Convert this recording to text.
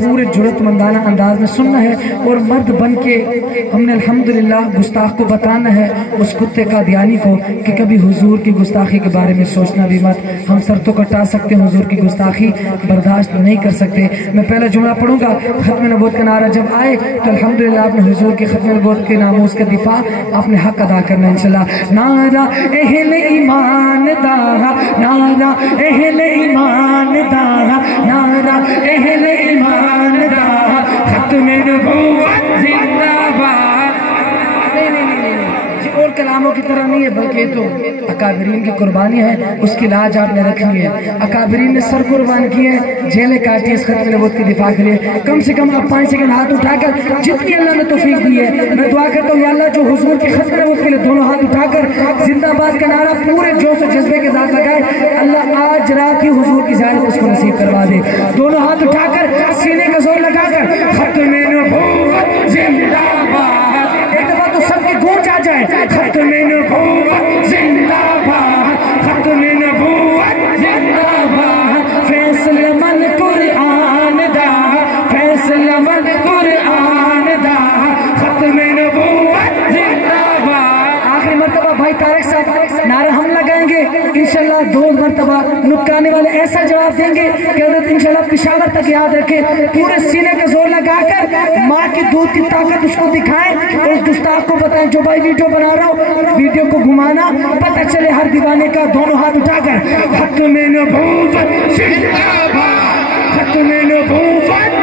پورے جرت مندانہ انداز میں سننا ہے اور مرد بن کے ہم نے الحمدللہ گستاخ کو بتانا ہے اس کتے قادیانی کو کہ کبھی حضور کی گستاخی کے بارے میں سوچنا بھی مت. ہم سر تو کٹا سکتے ہیں, حضور کی گستاخی برداشت نہیں کر سکتے. میں پہلا جملہ پڑھوں گا. ختم نبوت کا نعرہ جب آئے تو الحمدللہ آپ نے حضور کی ختم نبوت کے ناموس کا دفاع آپ نے حق ادا کرنا انشاءاللہ. نعرہ اہل ایمان دا, نعرہ اہل ایمان دا, نعرہ اہل ایمان دا, ختم نبوت زندہ باد. اور کلاموں کی طرح نہیں ہے بلکہ تو اکابرین کی قربانی ہے, اس کی لاج آپ نے رکھنی ہے. اکابرین نے سر قربان کیے ہیں, جیلیں کاٹی اس ختم نبوت کی دفاع کے لیے. کم سے کم آپ 5 سیکنڈ ہاتھ اٹھا کر جتنی اللہ نے توفیق دی ہے میں دعا کرتا ہوں یا اللہ جو حضور کی ختم نبوت کے لیے دونوں ہاتھ اٹھا کر زندہ باد کا نعرہ پورے جوش و جذبے کے ساتھ لگائے, اللہ آج رات ہی حضور کی زیارت اس کو نصیب کروا دے. دونوں ہاتھ اٹھا کر سینے کا زور لگا کر ختم نبوت زندہ باد. ایک دفعہ تو سب کی گونج آ جائے. ختم نبوت زندہ باد, ختم نبوت زندہ باد, فیصلہ من قرآن دا, فیصلہ من قرآن دا, ختم نبوت زندہ باد. آخری مرتبہ بھائی طارق صاحب نعرہ ہم لگائیں گے انشاءاللہ. 2 مرتبہ نطقانے والے ایسا جواب دیں گے کہ حضرت انشاءاللہ پشاور تک یاد رکھے. پورے سینے کا زور لگا کر ماں کی دودھ کی طاقت اس کو دکھائیں اور اس گستاخ کو بتائیں جو بھائی ویڈیو بنا رہا ہوں ویڈیو کو گھمانا پتہ چلے ہر دیوانے کا. دونوں ہاتھ اٹھا کر ختم نبوت زندہ باد, ختم نبوت